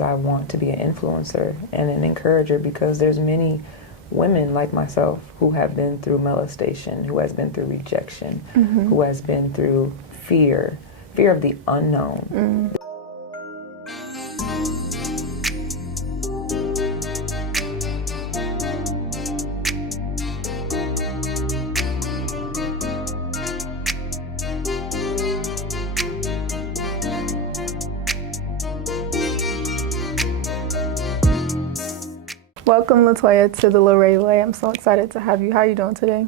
I want to be an influencer and an encourager because there's many women like myself who have been through molestation, who has been through rejection, who has been through fear of the unknown. Welcome, Latoya, to the Latoya. I'm so excited to have you. How are you doing today?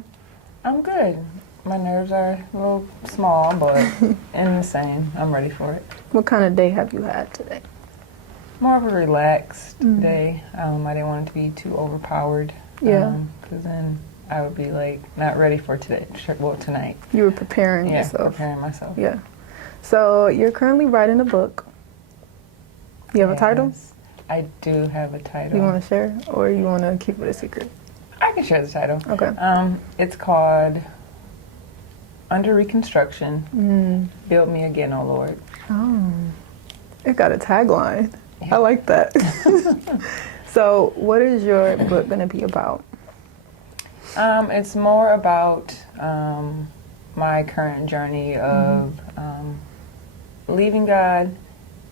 I'm good. My nerves are a little small, but in the same. I'm ready for it. What kind of day have you had today? More of a relaxed day. I didn't want it to be too overpowered. Yeah. Because then I would be like not ready for today. Well, tonight. You were preparing Yeah, yourself. preparing myself. Yeah. So you're currently writing a book. You have a title? I do have a title. You want to share, or you want to keep it a secret? I can share the title. Okay. It's called Under Reconstruction, Build Me Again, O Lord. Oh, it got a tagline. Yeah. I like that. So what is your book going to be about? It's more about my current journey of leaving God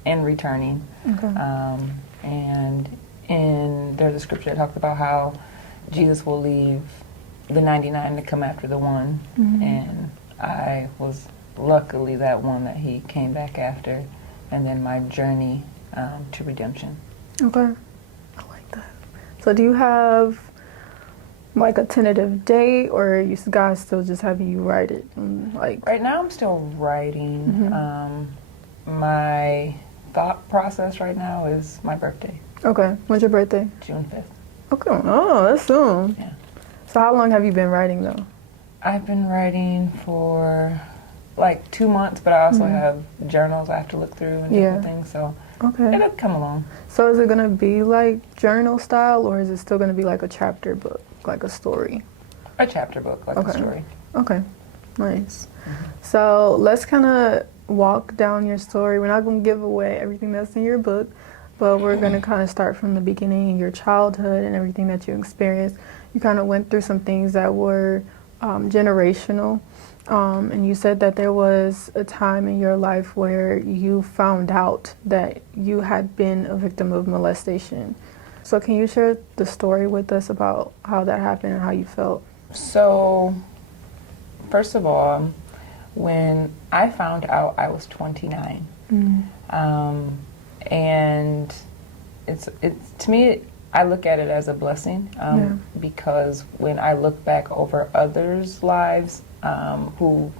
and returning. Okay. And there's a scripture that talks about how Jesus will leave the 99 to come after the one. And I was luckily that one that he came back after. And then my journey to redemption. Okay. I like that. So do you have like a tentative date, or you guys still just having you write it? Right now I'm still writing. My thought process right now is my birthday. Okay. When's your birthday? June 5th. Okay. Oh, that's soon. Yeah. So how long have you been writing though? I've been writing for like 2 months, but I also have journals I have to look through and different things, so Okay. it'll come along. So is it going to be like journal style, or is it still going to be like a chapter book, like a story? A chapter book, like a story. Okay. Nice. So let's kind of walk down your story. We're not going to give away everything that's in your book, but we're going to kind of start from the beginning, your childhood and everything that you experienced. You kind of went through some things that were generational. And you said that there was a time in your life where you found out that you had been a victim of molestation. So can you share the story with us about how that happened and how you felt? So, first of all, when I found out, I was 29. And it's to me, I look at it as a blessing because when I look back over others' lives who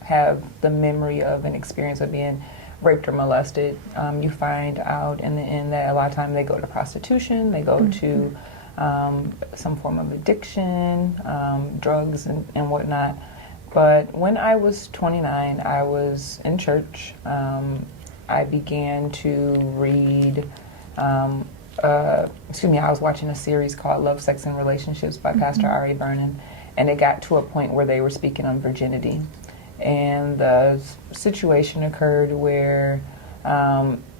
have the memory of an experience of being raped or molested, you find out in the end that a lot of times they go to prostitution, they go to some form of addiction, drugs and whatnot. But when I was 29, I was in church. I began to read, I was watching a series called Love, Sex, and Relationships by Pastor R.A. Vernon, and it got to a point where they were speaking on virginity. And the situation occurred where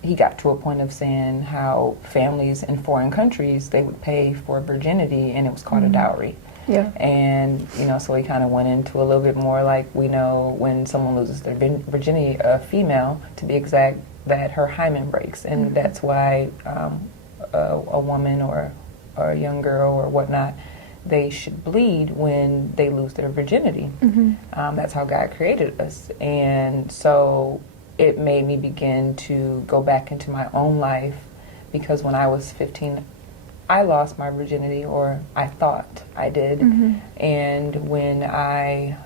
he got to a point of saying how families in foreign countries, they would pay for virginity, and it was called a dowry. Yeah. And, so he kind of went into a little bit more like we know when someone loses their virginity, a female, to be exact, that her hymen breaks. And that's why a woman or a young girl or whatnot, they should bleed when they lose their virginity. That's how God created us. And so it made me begin to go back into my own life, because when I was 15, I lost my virginity, or I thought I did. And when I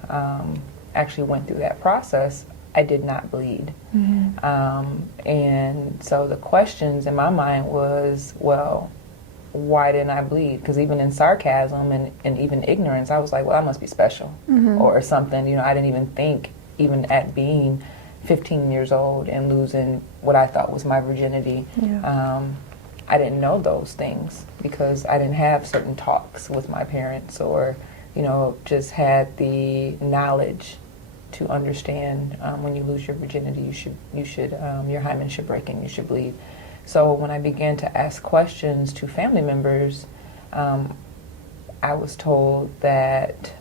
actually went through that process, I did not bleed. And so the questions in my mind was, well, why didn't I bleed? Because even in sarcasm and even ignorance, I was like, well, I must be special or something. I didn't even think, even at being 15 years old and losing what I thought was my virginity, I didn't know those things because I didn't have certain talks with my parents, or just had the knowledge to understand when you lose your virginity, you should your hymen should break and you should bleed. So when I began to ask questions to family members, I was told that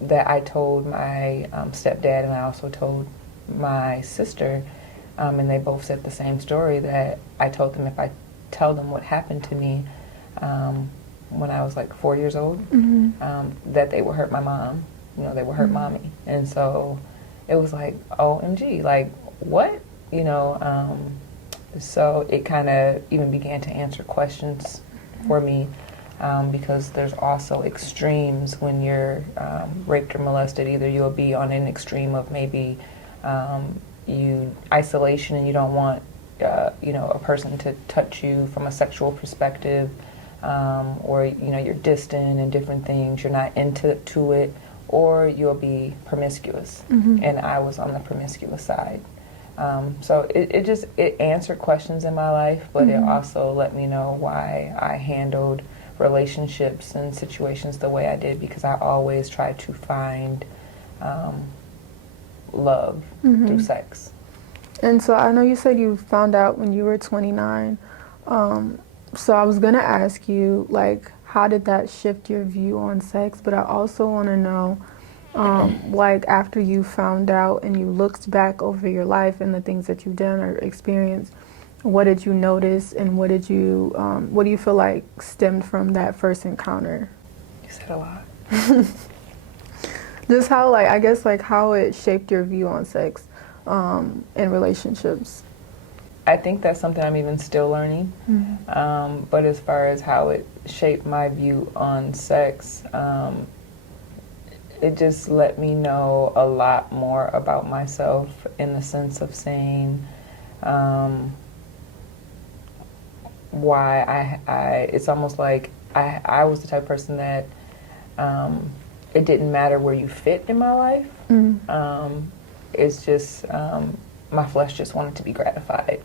that I told my stepdad, and I also told my sister, and they both said the same story, that I told them if I tell them what happened to me when I was like 4 years old, that they would hurt my mom. You know, they would hurt mommy. And so it was like, OMG, like, what? You know, so it kind of even began to answer questions for me, because there's also extremes when you're raped or molested. Either you'll be on an extreme of maybe isolation, and you don't want you know, a person to touch you from a sexual perspective, or you know, you're distant and different things, you're not into it, or you'll be promiscuous. And I was on the promiscuous side. So it answered questions in my life, but it also let me know why I handled relationships and situations the way I did, because I always tried to find love through sex. And so I know you said you found out when you were 29. So I was going to ask you, like, how did that shift your view on sex? But I also want to know, like, after you found out and you looked back over your life and the things that you've done or experienced, what did you notice, and what do you feel like stemmed from that first encounter? You said a lot. Just how, like, I guess, like, how it shaped your view on sex and relationships. I think that's something I'm even still learning. But as far as how it shaped my view on sex, it just let me know a lot more about myself, in the sense of saying why it's almost like I was the type of person that it didn't matter where you fit in my life. It's just my flesh just wanted to be gratified.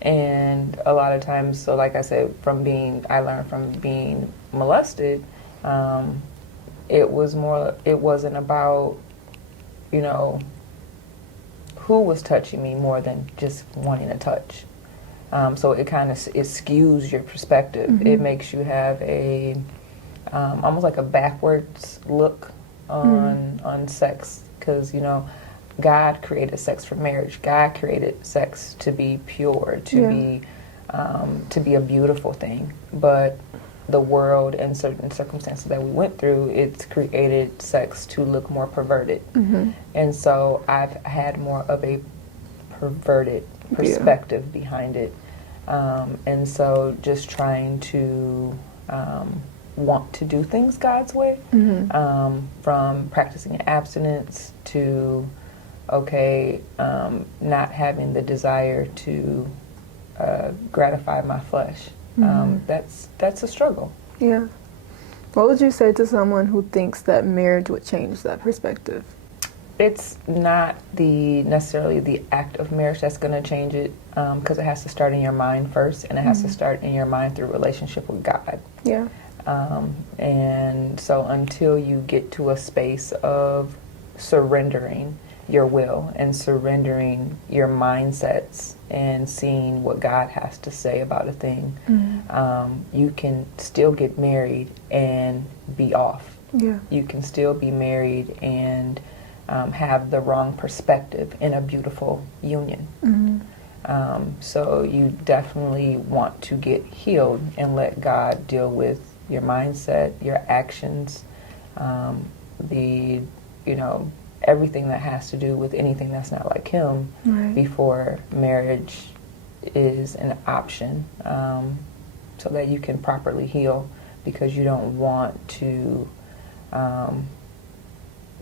And a lot of times, so like I said, I learned from being molested, it wasn't about, you know, who was touching me more than just wanting to touch. So it kind of, it skews your perspective. It makes you have a, almost like a backwards look on sex, because, you know, God created sex for marriage. God created sex to be pure, to be a beautiful thing. But the world and certain circumstances that we went through, it's created sex to look more perverted. And so I've had more of a perverted perspective behind it. And so just trying to want to do things God's way, from practicing abstinence to not having the desire to gratify my flesh. That's a struggle. Yeah. What would you say to someone who thinks that marriage would change that perspective? It's not necessarily the act of marriage that's going to change it, because it has to start in your mind first, and it has to start in your mind through relationship with God. Yeah. And so until you get to a space of surrendering your will and surrendering your mindsets and seeing what God has to say about a thing, you can still get married and be off. Yeah. You can still be married and have the wrong perspective in a beautiful union. So you definitely want to get healed and let God deal with your mindset, your actions, everything that has to do with anything that's not like Him, before marriage is an option, so that you can properly heal, because you don't want to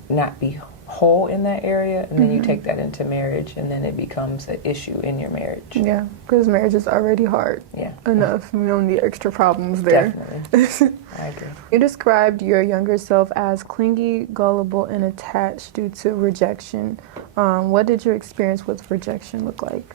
not be whole in that area, and then you take that into marriage, and then it becomes an issue in your marriage. Yeah, because marriage is already hard enough. We don't need extra problems there. Definitely. I agree. You described your younger self as clingy, gullible, and attached due to rejection. What did your experience with rejection look like?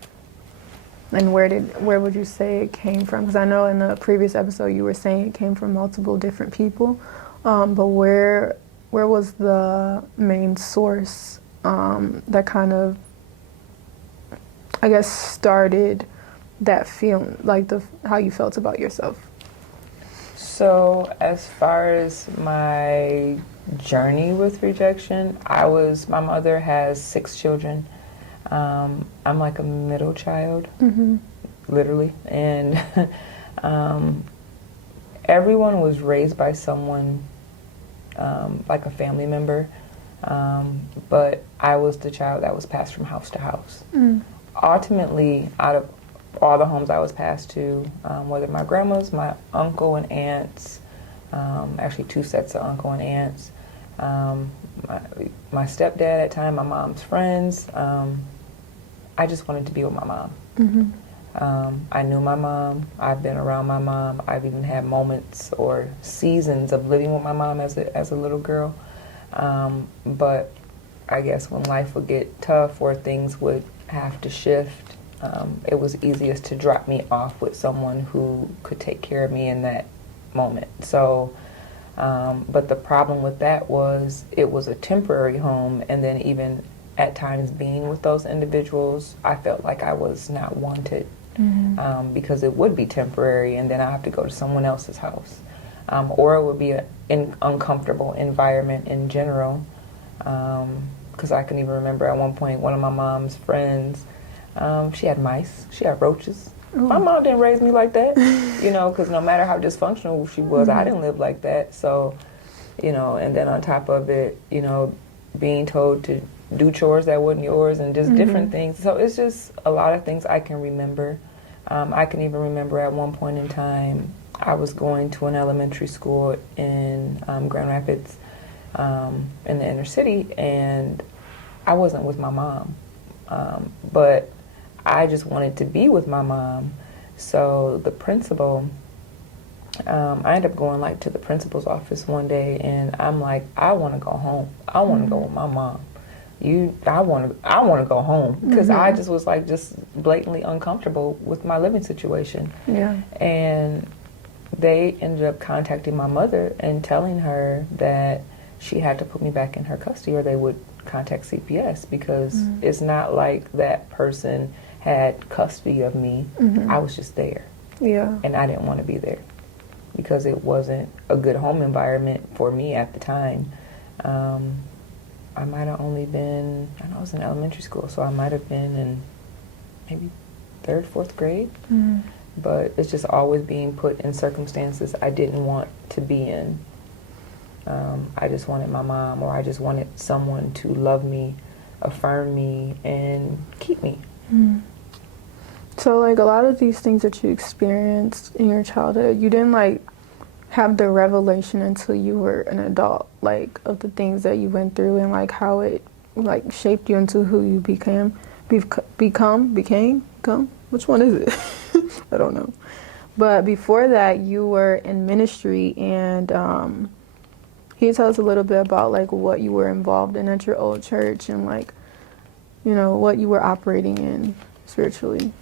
And where would you say it came from? Because I know in the previous episode you were saying it came from multiple different people, but where was the main source that kind of I guess, started that feeling, like how you felt about yourself? So as far as my journey with rejection, my mother has 6 children. I'm like a middle child, literally. And everyone was raised by someone, like a family member. But I was the child that was passed from house to house. Ultimately, out of all the homes I was passed to, whether my grandma's, my uncle and aunts, actually 2 sets of uncle and aunts, my stepdad at the time, my mom's friends, I just wanted to be with my mom. I knew my mom. I've been around my mom. I've even had moments or seasons of living with my mom as a little girl. But I guess when life would get tough or things would have to shift, it was easiest to drop me off with someone who could take care of me in that moment. So, but the problem with that was it was a temporary home, and then even at times being with those individuals, I felt like I was not wanted, because it would be temporary, and then I have to go to someone else's house. Or it would be an uncomfortable environment in general, because I can even remember at one point one of my mom's friends, she had mice, she had roaches. Ooh. My mom didn't raise me like that, because no matter how dysfunctional she was, I didn't live like that. So, and then on top of it, being told to do chores that wasn't yours and just different things. So it's just a lot of things I can remember. I can even remember at one point in time, I was going to an elementary school in Grand Rapids, in the inner city, and I wasn't with my mom, but I just wanted to be with my mom. So the principal, I ended up going to the principal's office one day, and I'm like, I want to go home. I want to go with my mom. I want to go home, because I just was just blatantly uncomfortable with my living situation. Yeah. And they ended up contacting my mother and telling her that she had to put me back in her custody or they would contact CPS, because it's not like that person had custody of me. I was just there. Yeah. And I didn't want to be there because it wasn't a good home environment for me at the time. I might have only been, I know I was in elementary school, so I might have been in maybe 3rd, 4th grade. But it's just always being put in circumstances I didn't want to be in. I just wanted my mom, or I just wanted someone to love me, affirm me, and keep me. So a lot of these things that you experienced in your childhood, you didn't have the revelation until you were an adult, of the things that you went through and how it shaped you into who you became. Which one is it? I don't know. But before that, you were in ministry, and can you tell us a little bit about what you were involved in at your old church and what you were operating in spiritually?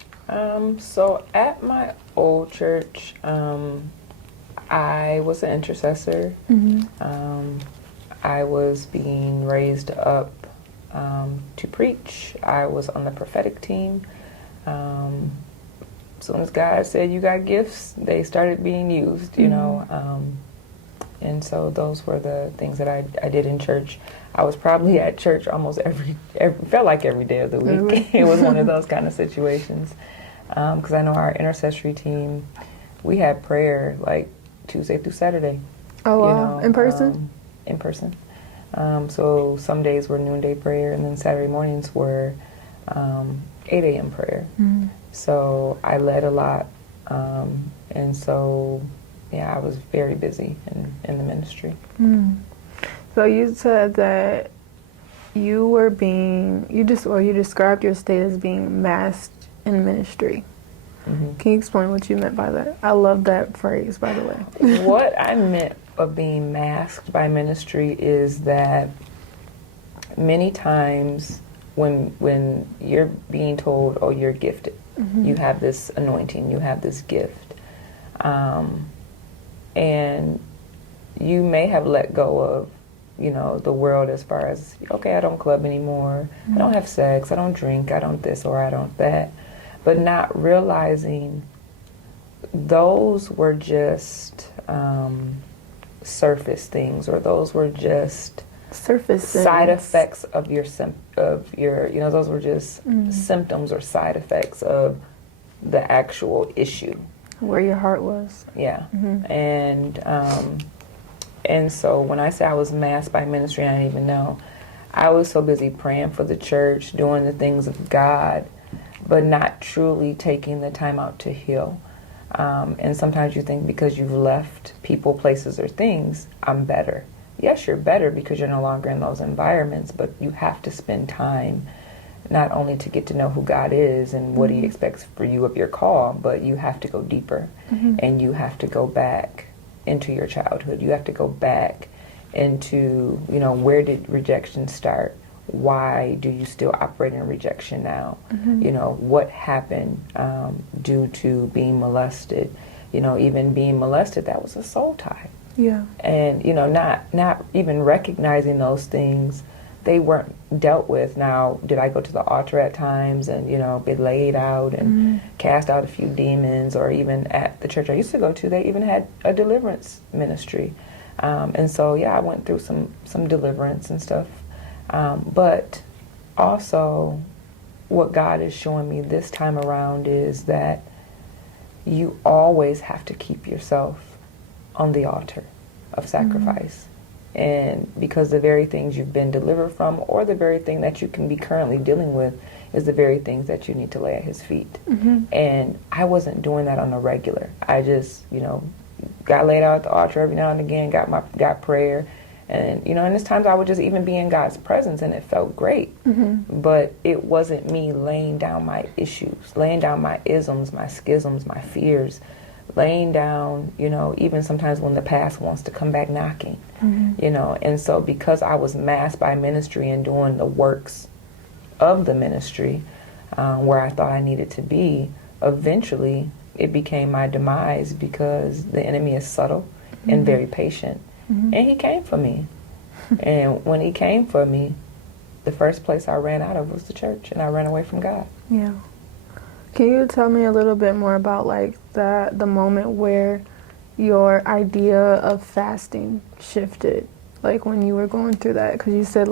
So at my old church, I was an intercessor. I was being raised up to preach. I was on the prophetic team. As soon as God said you got gifts, they started being used, and so those were the things that I did in church. I was probably at church almost felt like every day of the week. It was one of those kind of situations, because I know our intercessory team, we had prayer Tuesday through Saturday. Oh, wow. In person? In person. So some days were noonday prayer, and then Saturday mornings were 8 a.m. prayer. So I led a lot, and so I was very busy in the ministry. So you said that you were you described your state as being masked in ministry. Can you explain what you meant by that? I love that phrase, by the way. What I meant of being masked by ministry is that many times when you're being told, oh, you're gifted, you have this anointing, you have this gift, and you may have let go of the world as far as, okay, I don't club anymore, I don't have sex, I don't drink, I don't this or I don't that. But not realizing those were just surface things, or those were just surface side things. effects of your those were just symptoms or side effects of the actual issue. Where your heart was. Yeah. And so when I say I was masked by ministry, I didn't even know. I was so busy praying for the church, doing the things of God, but not truly taking the time out to heal. And sometimes you think because you've left people, places, or things, I'm better. Yes, you're better because you're no longer in those environments, but you have to spend time not only to get to know who God is and what He expects for you of your call, but you have to go deeper, and you have to go back into your childhood. You have to go back into, where did rejection start? Why do you still operate in rejection now? What happened due to being molested? Even being molested, that was a soul tie. Yeah. And, not even recognizing those things, they weren't dealt with. Now, did I go to the altar at times and, be laid out and cast out a few demons? Or even at the church I used to go to, they even had a deliverance ministry. And so, I went through some deliverance and stuff. But also, what God is showing me this time around is that you always have to keep yourself on the altar of sacrifice. And because the very things you've been delivered from, or the very thing that you can be currently dealing with, is the very things that you need to lay at His feet. And I wasn't doing that on a regular. I just, got laid out at the altar every now and again, got prayer. And, and there's times I would just even be in God's presence and it felt great. But it wasn't me laying down my issues, laying down my isms, my schisms, my fears, laying down, even sometimes when the past wants to come back knocking, And so because I was masked by ministry and doing the works of the ministry where I thought I needed to be, eventually it became my demise because the enemy is subtle and very patient. And he came for me. And when he came for me, the first place I ran out of was the church, and I ran away from God. Yeah. Can you tell me a little bit more about the moment where your idea of fasting shifted, when you were going through that? Because you said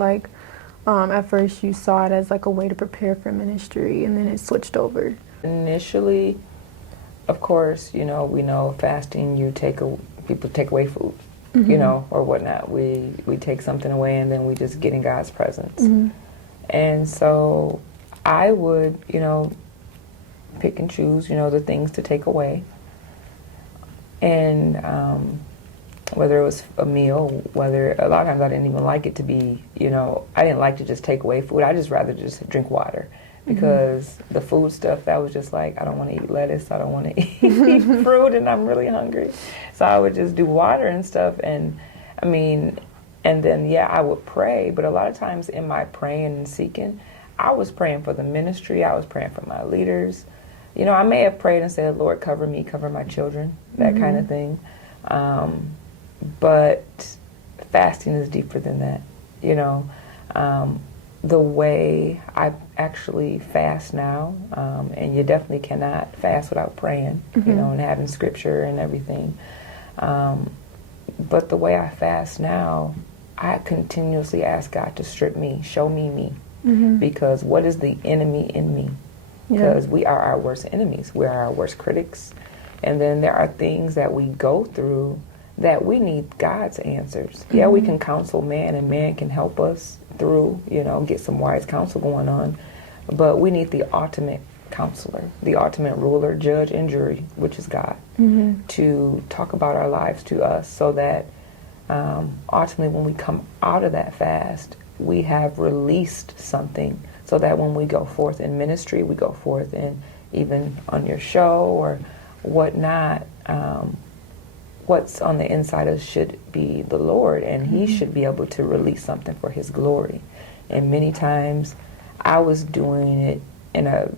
at first you saw it as a way to prepare for ministry, and then it switched over. Initially, of course, we know fasting, people take away food, or whatnot. We take something away and then we just get in God's presence. And so I would, pick and choose, the things to take away. And whether it was a meal, whether a lot of times I didn't even like it to be, I didn't like to just take away food. I just rather just drink water. Because the food stuff, that was just I don't want to eat lettuce, I don't want to eat fruit, and I'm really hungry. So I would just do water and stuff. And and then, I would pray. But a lot of times in my praying and seeking, I was praying for the ministry, I was praying for my leaders. I may have prayed and said, Lord, cover me, cover my children, that kind of thing. But fasting is deeper than that, the way I actually fast now, and you definitely cannot fast without praying, and having scripture and everything. But the way I fast now, I continuously ask God to strip me, show me me. Because what is the enemy in me? Because we are our worst enemies. We are our worst critics. And then there are things that we go through that we need God's answers. Yeah, we can counsel man, and man can help us through, get some wise counsel going on. But we need the ultimate counselor, the ultimate ruler, judge, and jury, which is God, to talk about our lives to us, so that ultimately when we come out of that fast, we have released something, so that when we go forth in ministry, we go forth in even on your show or whatnot, what's on the inside of us should be the Lord, and He should be able to release something for His glory. And many times I was doing it in a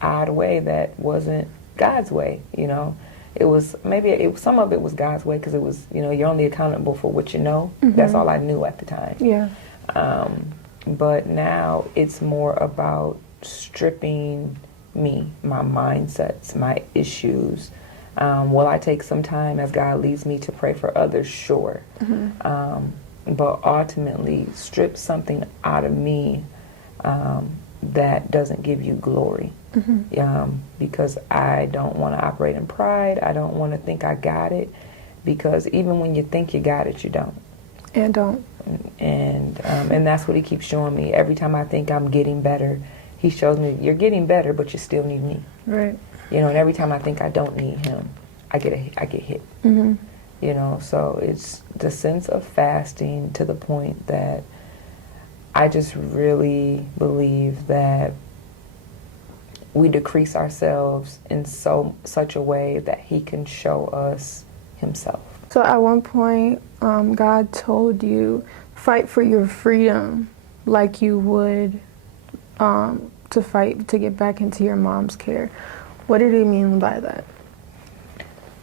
odd way that wasn't God's way. it was some of it was God's way, because it was, you're only accountable for what you know. That's all I knew at the time. Yeah. But now it's more about stripping me, my mindsets, my issues. Will I take some time as God leads me to pray for others? Sure. But ultimately strip something out of me that doesn't give you glory. Because I don't want to operate in pride. I don't want to think I got it, because even when you think you got it, you don't. And don't. And that's what he keeps showing me. Every time I think I'm getting better, he shows me, you're getting better, but you still need me. Right. And every time I think I don't need him, I get hit. So it's the sense of fasting to the point that I just really believe that we decrease ourselves in such a way that he can show us himself. So at one point, God told you, fight for your freedom like you would to fight to get back into your mom's care. What did he mean by that?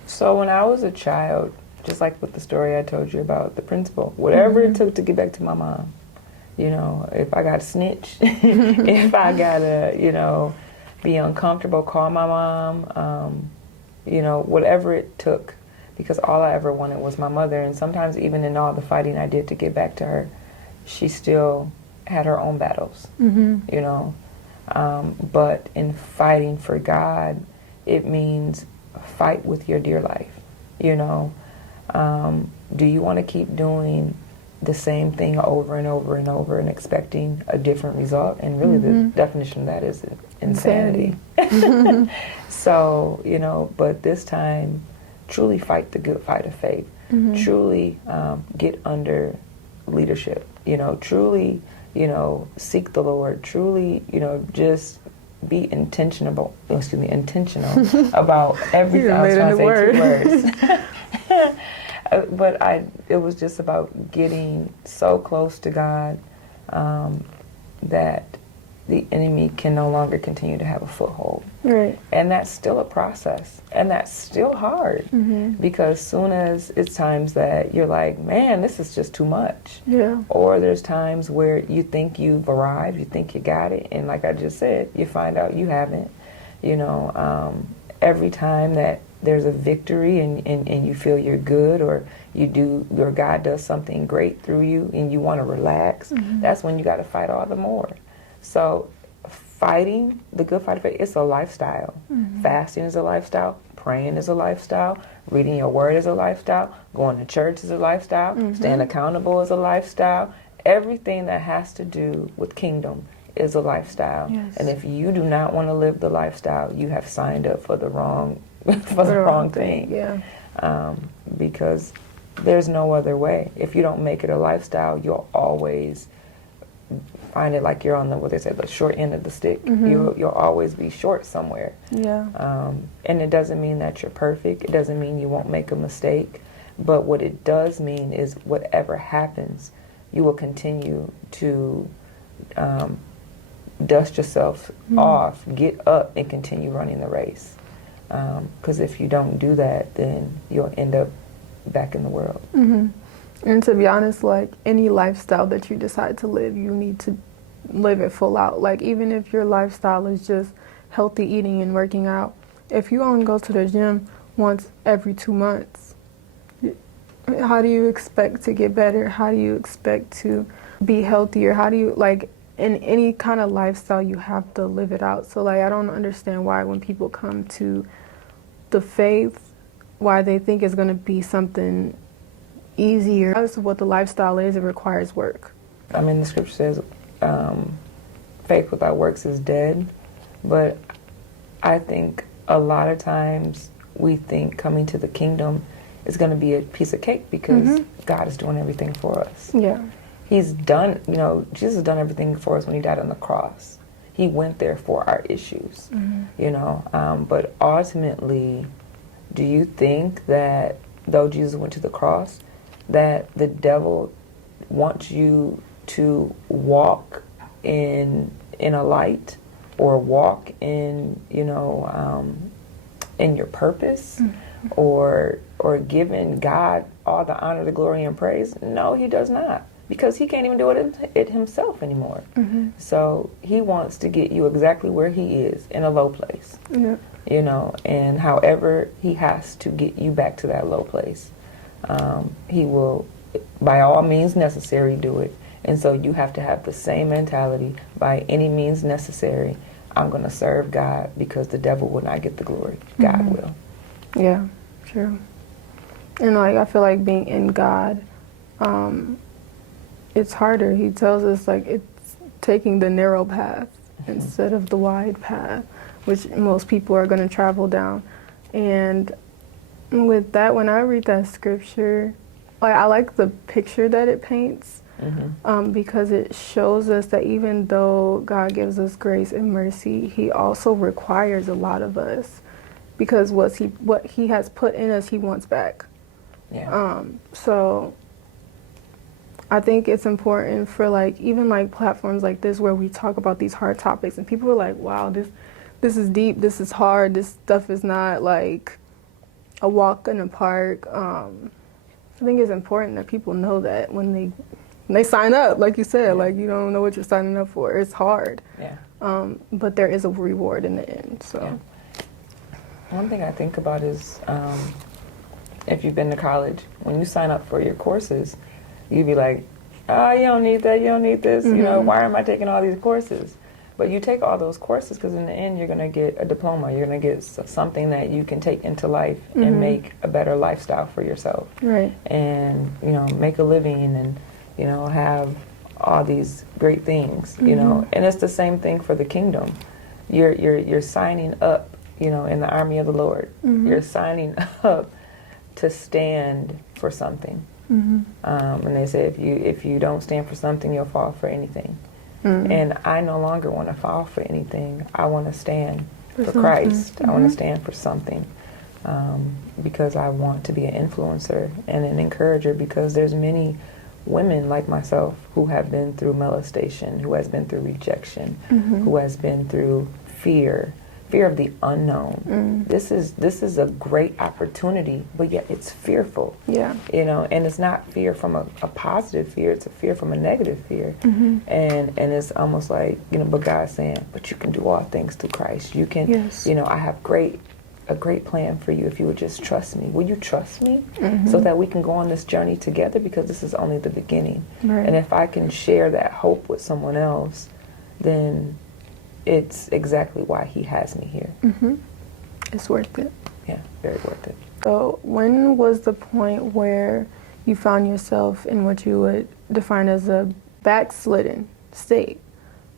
So when I was a child, just like with the story I told you about the principal, whatever it took to get back to my mom, if I got to snitch, if I got to, be uncomfortable, call my mom, whatever it took, because all I ever wanted was my mother. And sometimes even in all the fighting I did to get back to her, she still had her own battles, but in fighting for God, it means fight with your dear life. Do you want to keep doing the same thing over and over and over and expecting a different result? And really the definition of that is insanity. So, but this time, truly fight the good fight of faith. Truly get under leadership. Truly, seek the Lord. Truly, just be intentional about everything. I was trying to say 2 words. But it was just about getting so close to God that the enemy can no longer continue to have a foothold. Right. And that's still a process. And that's still hard. Because soon as it's times that you're like, man, this is just too much. Yeah. Or there's times where you think you've arrived, you think you got it, and like I just said, you find out you haven't. Every time that there's a victory and you feel you're good, or God does something great through you and you want to relax, that's when you got to fight all the more. So fighting the good fight of faith, it's a lifestyle. Fasting is a lifestyle. Praying is a lifestyle. Reading your word is a lifestyle. Going to church is a lifestyle. Staying accountable is a lifestyle. Everything that has to do with kingdom is a lifestyle. Yes. And if you do not want to live the lifestyle, you have signed up for the wrong wrong thing. Yeah. Because there's no other way. If you don't make it a lifestyle, you'll always find it like you're on the short end of the stick. You'll always be short somewhere. Yeah. And it doesn't mean that you're perfect. It doesn't mean you won't make a mistake. But what it does mean is whatever happens, you will continue to dust yourself off, get up, and continue running the race. Because if you don't do that, then you'll end up back in the world. And to be honest, like any lifestyle that you decide to live, you need to live it full out. Like even if your lifestyle is just healthy eating and working out, if you only go to the gym once every 2 months, how do you expect to get better? How do you expect to be healthier? How do you, like, in any kind of lifestyle, you have to live it out. So like I don't understand why when people come to the faith, why they think it's going to be something easier. Regardless of what the lifestyle is, it requires work. I mean, the scripture says faith without works is dead, but I think a lot of times we think coming to the kingdom is going to be a piece of cake because God is doing everything for us. Yeah. He's done, Jesus has done everything for us when he died on the cross. He went there for our issues, but ultimately, do you think that though Jesus went to the cross, that the devil wants you to walk in a light or walk in, in your purpose? or giving God all the honor, the glory, and praise? No, he does not, because he can't even do it himself anymore. So he wants to get you exactly where he is, in a low place. You know, and however he has to get you back to that low place, he will, by all means necessary, do it. And so you have to have the same mentality. By any means necessary, I'm going to serve God, because the devil will not get the glory. God will. Yeah, true. And like, I feel like being in God, it's harder. He tells us like it's taking the narrow path instead of the wide path, which most people are going to travel down. And with that, when I read that scripture, like, I like the picture that it paints, because it shows us that even though God gives us grace and mercy, he also requires a lot of us, because what he has put in us, he wants back. So I think it's important for, like, even like platforms like this where we talk about these hard topics and people are like, wow, this is deep, this is hard, this stuff is not like a walk in the park. I think it's important that people know that when they sign up, like you said, like, you don't know what you're signing up for. It's hard. But there is a reward in the end. So one thing I think about is, if you've been to college, when you sign up for your courses, you'd be like, oh, you don't need that, you don't need this, you know, why am I taking all these courses? But you take all those courses because in the end you're going to get a diploma, you're going to get something that you can take into life and make a better lifestyle for yourself. And, you know, make a living and, you know, have all these great things, you know. And it's the same thing for the kingdom. You're signing up, you know, in the army of the Lord. You're signing up to stand for something. And they say if you don't stand for something, you'll fall for anything. And I no longer want to fall for anything. I want to stand for Christ. I want to stand for something, because I want to be an influencer and an encourager, because there's many women like myself who have been through molestation, who has been through rejection, who has been through fear of the unknown. This is a great opportunity, but yet it's fearful. You know, and it's not fear from a positive fear, it's a fear from a negative fear. And it's almost like, you know, but God's saying, but you can do all things through Christ. You can, you know, I have a great plan for you if you would just trust me. Will you trust me? So that we can go on this journey together, because this is only the beginning. And if I can share that hope with someone else, then it's exactly why he has me here. It's worth it. Yeah, very worth it. So when was the point where you found yourself in what you would define as a backslidden state,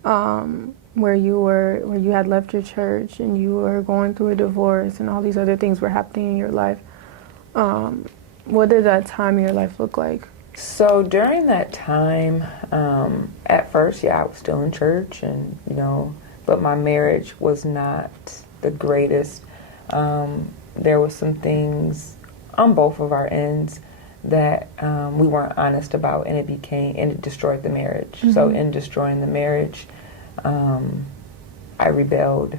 where you had left your church and you were going through a divorce and all these other things were happening in your life? What did that time in your life look like? So during that time, at first, I was still in church, and, you know, but my marriage was not the greatest. There were some things on both of our ends that we weren't honest about, and it destroyed the marriage. So in destroying the marriage, I rebelled,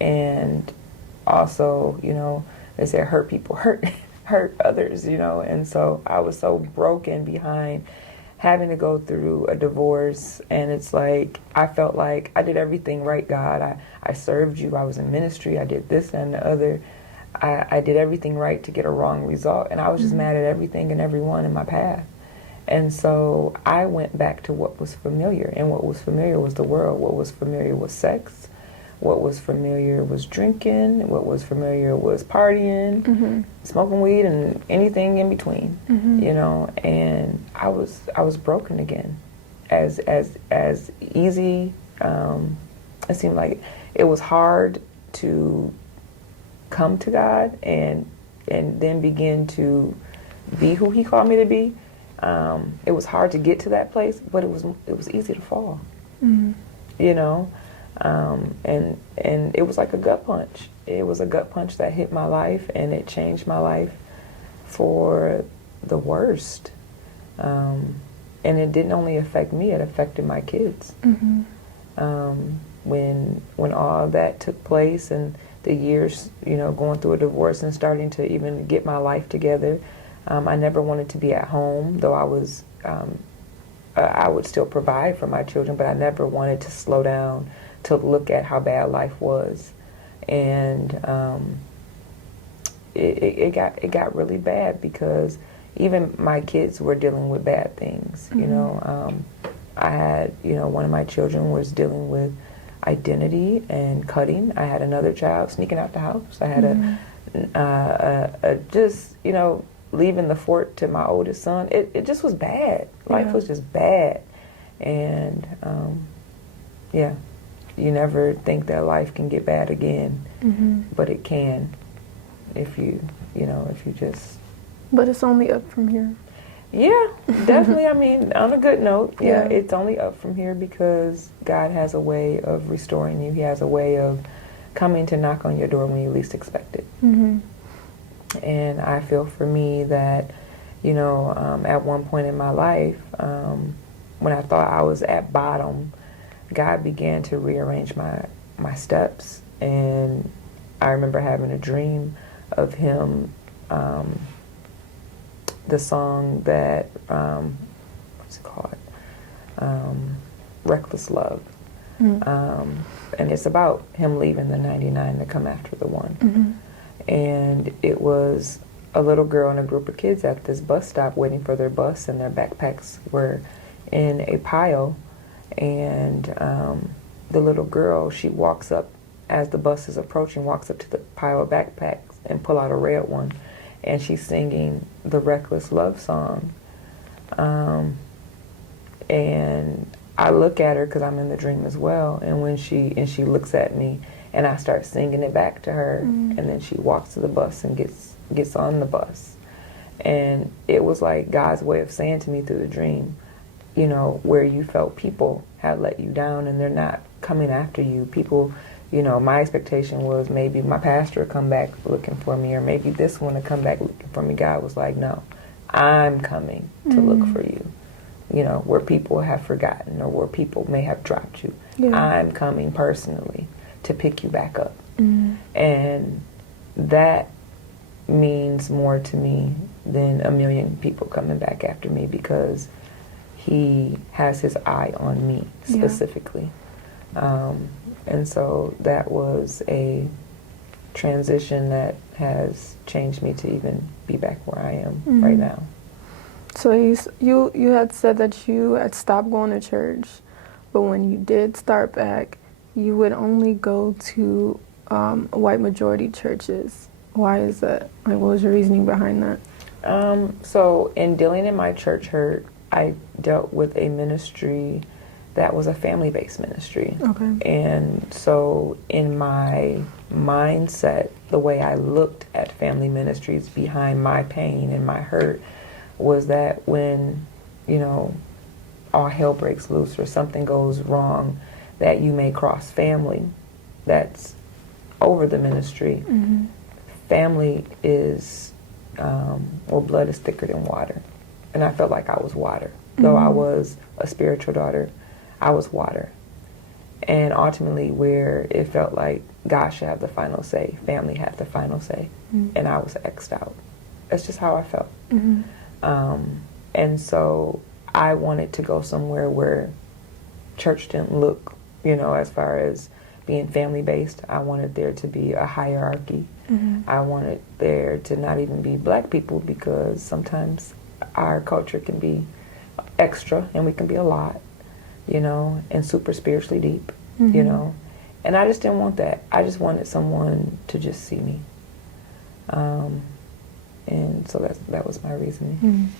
and also, you know, they say hurt people hurt others, you know, and so I was so broken behind having to go through a divorce, and it's like I felt like I did everything right, God. I served you, I was in ministry, I did this and the other. I did everything right to get a wrong result, and I was just mad at everything and everyone in my path. And so I went back to what was familiar, and what was familiar was the world. What was familiar was sex. What was familiar was drinking. What was familiar was partying, smoking weed, and anything in between. You know, and I was broken again. As easy, it seemed like it was hard to come to God and then begin to be who He called me to be. It was hard to get to that place, but it was easy to fall. You know. And it was like a gut punch. It was a gut punch that hit my life, and it changed my life for the worst. And it didn't only affect me; it affected my kids. When all that took place, and the years, going through a divorce and starting to even get my life together. I never wanted to be at home, though I would still provide for my children, but I never wanted to slow down to look at how bad life was. And it got really bad because even my kids were dealing with bad things. I had, one of my children was dealing with identity and cutting. I had another child sneaking out the house. I had leaving the fort to my oldest son. It just was bad. Life was just bad. And you never think that life can get bad again, but it can if you just... But it's only up from here. Yeah, definitely. I mean, on a good note, it's only up from here because God has a way of restoring you. He has a way of coming to knock on your door when you least expect it. And I feel for me that, at one point in my life, when I thought I was at bottom, God began to rearrange my steps. And I remember having a dream of Him, the song that, what's it called? Reckless Love. And it's about Him leaving the 99 to come after the one. And it was a little girl and a group of kids at this bus stop waiting for their bus, and their backpacks were in a pile. And the little girl, she walks up as the bus is approaching, walks up to the pile of backpacks and pull out a red one. And she's singing the Reckless Love song. And I look at her because I'm in the dream as well. And when she looks at me, and I start singing it back to her, and then she walks to the bus and gets on the bus. And it was like God's way of saying to me through the dream, where you felt people had let you down and they're not coming after you. People, my expectation was maybe my pastor would come back looking for me, or maybe this one would come back looking for me. God was like, no, I'm coming to look for you. Where people have forgotten or where people may have dropped you. I'm coming personally to pick you back up. And that means more to me than a million people coming back after me, because He has His eye on me specifically. And so that was a transition that has changed me to even be back where I am right now. So you had said that you had stopped going to church, but when you did start back, you would only go to white majority churches. Why is that? Like, what was your reasoning behind that? So in dealing in my church hurt, I dealt with a ministry that was a family-based ministry. Okay. And so in my mindset, the way I looked at family ministries behind my pain and my hurt was that when, all hell breaks loose or something goes wrong, that you may cross family that's over the ministry. Family is, blood is thicker than water. And I felt like I was water. Though I was a spiritual daughter, I was water. And ultimately where it felt like God should have the final say, family had the final say, and I was X'd out. That's just how I felt. And so I wanted to go somewhere where church didn't look, as far as being family-based. I wanted there to be a hierarchy. I wanted there to not even be black people, because sometimes our culture can be extra and we can be a lot, and super spiritually deep, And I just didn't want that. I just wanted someone to just see me. And so that was my reasoning.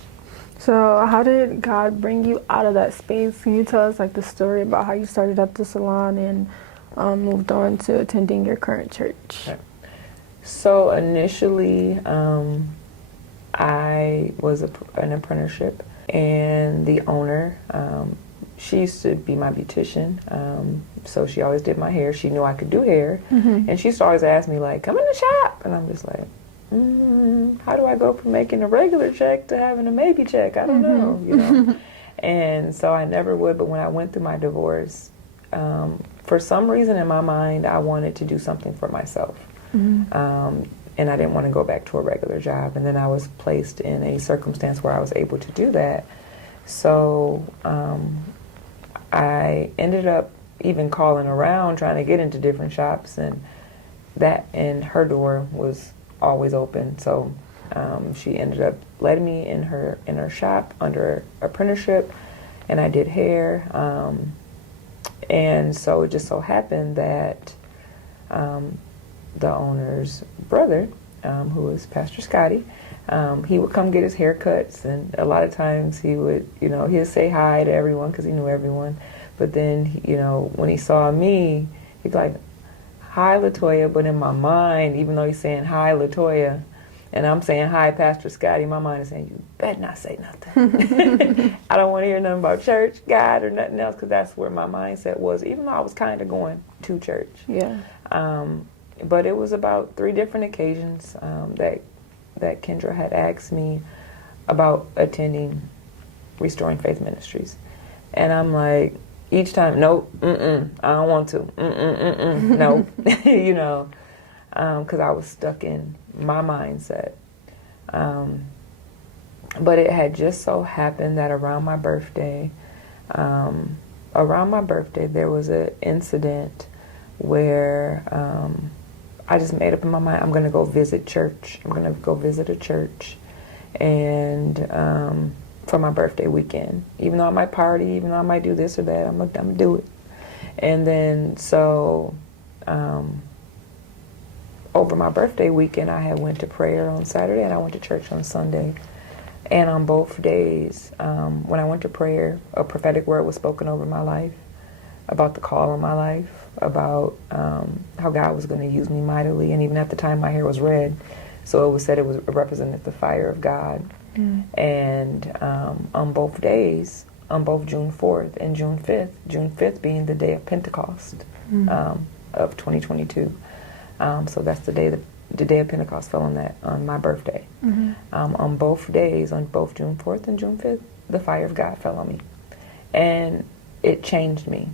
So how did God bring you out of that space? Can you tell us the story about how you started at the salon and moved on to attending your current church? Okay. So initially, I was an apprenticeship, and the owner, she used to be my beautician, so she always did my hair. She knew I could do hair, and she used to always ask me, come in the shop, and I'm just like, how do I go from making a regular check to having a maybe check? I don't know, And so I never would, but when I went through my divorce, for some reason in my mind, I wanted to do something for myself. And I didn't want to go back to a regular job. And then I was placed in a circumstance where I was able to do that. So I ended up even calling around trying to get into different shops, and her door was always open. So she ended up letting me in her shop under apprenticeship, and I did hair. And so it just so happened that the owner's brother, who was Pastor Scotty, he would come get his haircuts, and a lot of times he would, he'd say hi to everyone because he knew everyone. But then, when he saw me, he'd be like, "Hi, Latoya." But in my mind, even though he's saying, "Hi, Latoya," and I'm saying, "Hi, Pastor Scotty," my mind is saying, "You better not say nothing." I don't want to hear nothing about church, God, or nothing else, because that's where my mindset was, even though I was kind of going to church. Yeah. But it was about 3 different occasions that Kendra had asked me about attending Restoring Faith Ministries. And I'm like, each time, nope, I don't want to, nope, because I was stuck in my mindset. But it had just so happened that around my birthday, there was an incident where I just made up in my mind, I'm going to go visit church. I'm going to go visit a church, and for my birthday weekend. Even though I might party, even though I might do this or that, I'm gonna do it. And then so over my birthday weekend, I had went to prayer on Saturday, and I went to church on Sunday. And on both days, when I went to prayer, a prophetic word was spoken over my life, about the call on my life, about how God was going to use me mightily. And even at the time, my hair was red, so it was said it represented the fire of God. And on both days, on both June 4th and June 5th being the day of Pentecost of 2022. So that's the day the day of Pentecost fell on my birthday. On both days, on both June 4th and June 5th, the fire of God fell on me. And it changed me.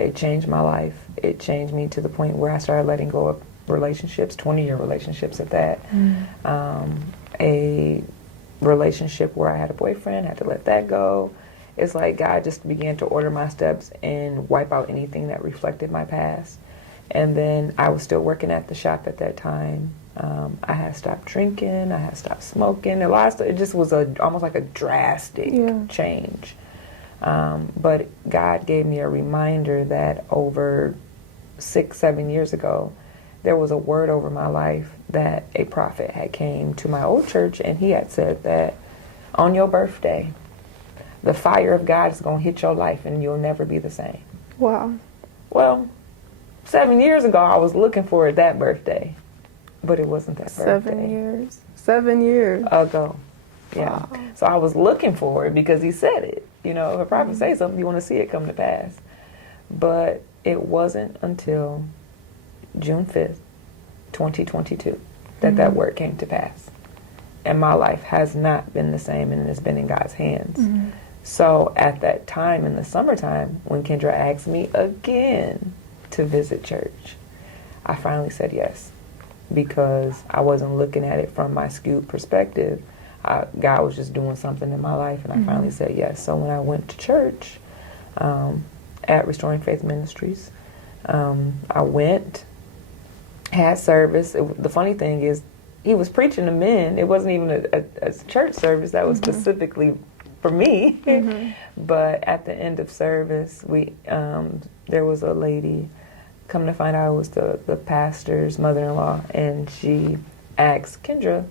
It changed my life. It changed me to the point where I started letting go of relationships, 20-year relationships at that. A relationship where I had a boyfriend, had to let that go. It's like God just began to order my steps and wipe out anything that reflected my past. And then I was still working at the shop at that time. I had stopped drinking. I had stopped smoking. A lot of stuff. It just was almost like a drastic change. But God gave me a reminder that over 6-7 years ago, there was a word over my life that a prophet had came to my old church, and he had said that on your birthday, the fire of God is going to hit your life and you'll never be the same. Wow. Well, 7 years ago, I was looking for it that birthday, but it wasn't that birthday. 7 years. 7 years ago. Yeah. Wow. So I was looking for it because he said it. If a prophet say something, you want to see it come to pass. But it wasn't until June 5th, 2022, that word came to pass. And my life has not been the same, and it's been in God's hands. So at that time, in the summertime, when Kendra asked me again to visit church, I finally said yes, because I wasn't looking at it from my skewed perspective. God was just doing something in my life, and I finally said yes. So when I went to church at Restoring Faith Ministries, I went, had service. The funny thing is, he was preaching to men. It wasn't even a church service that was specifically for me. But at the end of service, there was a lady, come to find out it was the pastor's mother-in-law, and she asked Kendra,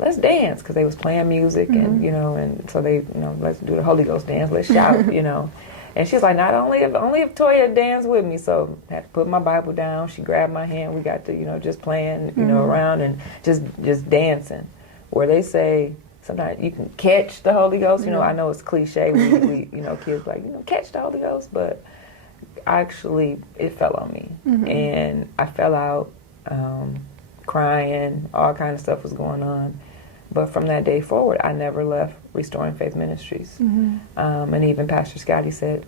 let's dance, because they was playing music, and and so they, let's do the Holy Ghost dance, let's shout, And she's like, only if Toya danced with me. So I had to put my Bible down. She grabbed my hand. We got to, just playing, around and just dancing. Where they say sometimes you can catch the Holy Ghost. I know it's cliche. We kids like, catch the Holy Ghost. But actually, it fell on me. And I fell out, crying. All kind of stuff was going on. But from that day forward, I never left Restoring Faith Ministries. And even Pastor Scotty said,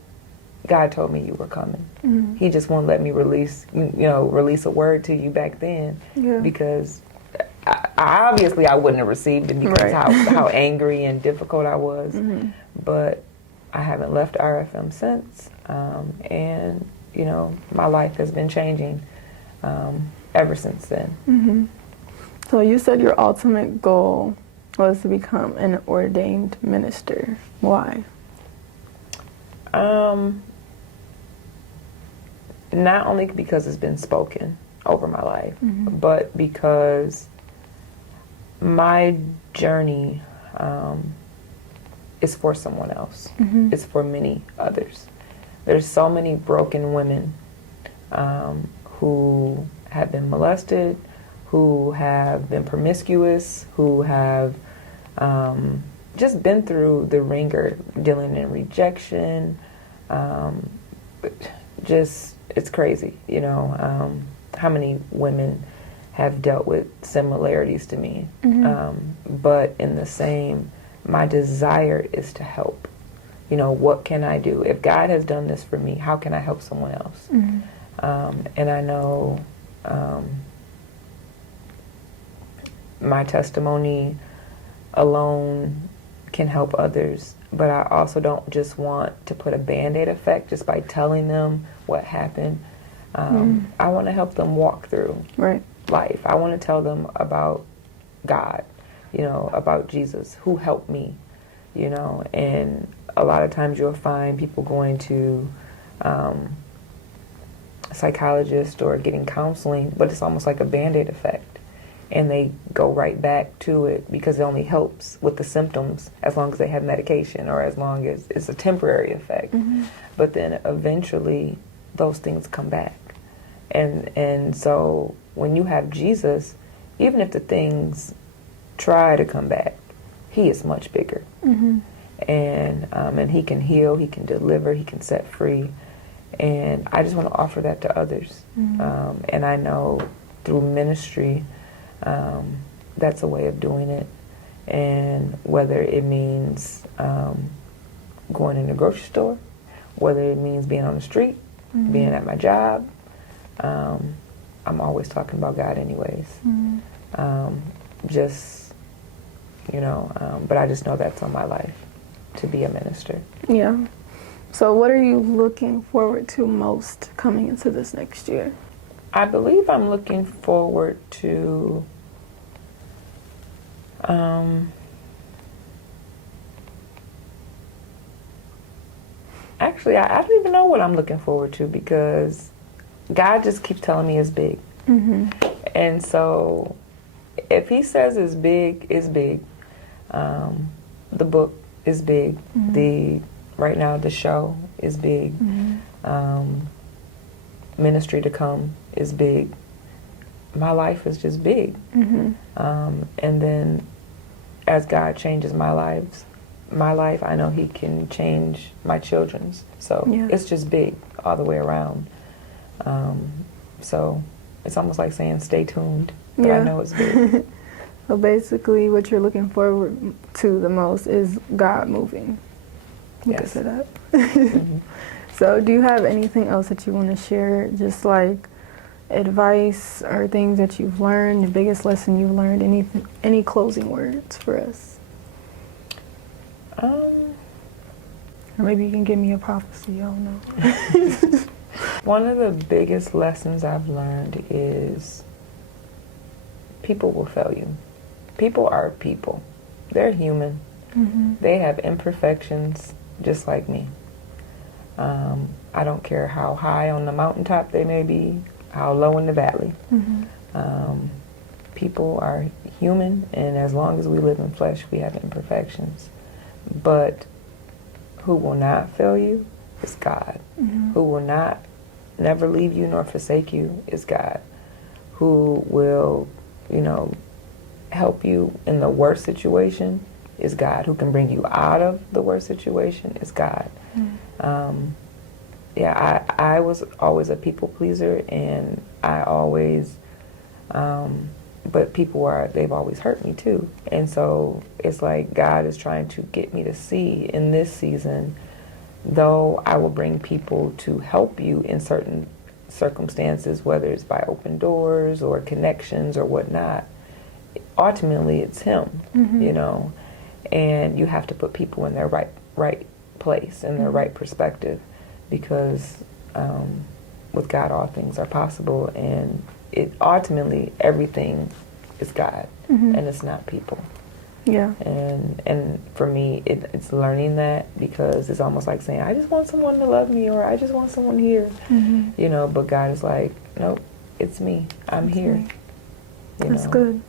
God told me you were coming. Mm-hmm. He just won't let me release a word to you back then, because obviously I wouldn't have received it because how angry and difficult I was. Mm-hmm. But I haven't left RFM since, and my life has been changing ever since then. Mm-hmm. So you said your ultimate goal was to become an ordained minister. Why? Not only because it's been spoken over my life, Mm-hmm. but because my journey is for someone else. Mm-hmm. It's for many others. There's so many broken women who have been molested, who have been promiscuous, who have just been through the ringer, dealing in rejection. It's crazy, how many women have dealt with similarities to me. Mm-hmm. But in the same, my desire is to help. What can I do? If God has done this for me, how can I help someone else? Mm-hmm. And I know my testimony alone can help others, but I also don't just want to put a Band-Aid effect just by telling them what happened. I want to help them walk through life. I want to tell them about God, about Jesus, who helped me, and a lot of times you'll find people going to a psychologist or getting counseling, but it's almost like a Band-Aid effect. And they go right back to it because it only helps with the symptoms as long as they have medication or as long as it's a temporary effect. Mm-hmm. But then eventually those things come back. And so when you have Jesus, even if the things try to come back, he is much bigger. Mm-hmm. And he can heal, he can deliver, he can set free. And I just want to offer that to others. Mm-hmm. And I know through ministry, that's a way of doing it. And whether it means going in the grocery store, whether it means being on the street, Mm-hmm. being at my job, I'm always talking about God anyways. Mm-hmm. But I just know that's on my life, to be a minister. Yeah. So what are you looking forward to most coming into this next year? I believe I'm looking forward to actually, I don't even know what I'm looking forward to because God just keeps telling me it's big. Mm-hmm. And so if he says it's big, it's big. The book is big. Mm-hmm. Right now the show is big. Mm-hmm. Ministry to come is big. My life is just big. Mm-hmm. And then as God changes my life, I know he can change my children's. So it's just big all the way around. So it's almost like saying stay tuned, but I know it's big. So basically what you're looking forward to the most is God moving. We could say that. Mm-hmm. So do you have anything else that you want to share, just like advice or things that you've learned, the biggest lesson you've learned, any closing words for us? Or maybe you can give me a prophecy, I don't know. One of the biggest lessons I've learned is people will fail you. People are people. They're human. Mm-hmm. They have imperfections just like me. I don't care how high on the mountaintop they may be, how low in the valley. Mm-hmm. People are human, and as long as we live in flesh, we have imperfections. But who will not fail you is God. Mm-hmm. Who will never leave you nor forsake you is God. Who will, help you in the worst situation is God. Who can bring you out of the worst situation is God. Mm-hmm. I was always a people pleaser, and I always, but they've always hurt me too. And so it's like God is trying to get me to see in this season though I will bring people to help you in certain circumstances, whether it's by open doors or connections or whatnot, ultimately it's Him, you know, and you have to put people in their right place and their right perspective, because with God all things are possible, and it ultimately everything is God and it's not people. Yeah. And for me, it's learning that, because it's almost like saying, I just want someone to love me, or I just want someone here, you know, but God is like, nope, it's me. I'm here. That's good.